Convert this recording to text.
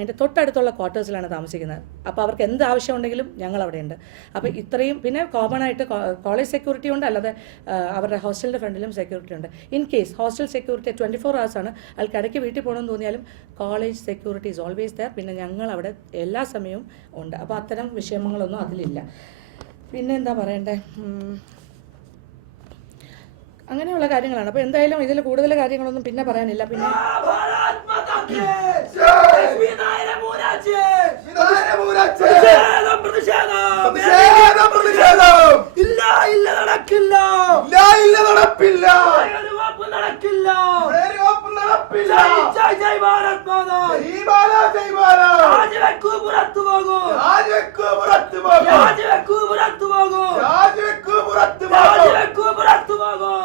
അതിൻ്റെ തൊട്ടടുത്തുള്ള ക്വാർട്ടേഴ്സിലാണ് താമസിക്കുന്നത്. അപ്പോൾ അവർക്ക് എന്ത് ആവശ്യമുണ്ടെങ്കിലും ഞങ്ങൾ അവിടെയുണ്ട്. അപ്പോൾ ഇത്രയും പിന്നെ കോമൺ ആയിട്ട് കോളേജ് സെക്യൂരിറ്റി ഉണ്ട്, അല്ലാതെ അവരുടെ ഹോസ്റ്റലിൻ്റെ ഫ്രണ്ടിലും സെക്യൂരിറ്റി ഉണ്ട്. In case hostel security 24 hours ആണ്. ആൾക്ക് ഇടയ്ക്ക് വീട്ടിൽ പോകണമെന്ന് തോന്നിയാലും college security is always there. പിന്നെ ഞങ്ങൾ അവിടെ എല്ലാ സമയവും ഉണ്ട്. അപ്പോൾ അത്തരം വിഷയങ്ങളൊന്നും അതിലില്ല. പിന്നെ എന്താ പറയണ്ടേ, അങ്ങനെയുള്ള കാര്യങ്ങളാണ്. അപ്പോൾ എന്തായാലും ഇതിൽ കൂടുതൽ കാര്യങ്ങളൊന്നും പിന്നെ പറയാനില്ല. പിന്നെ രാജിവെക്കൂ പുറത്തു പോകും.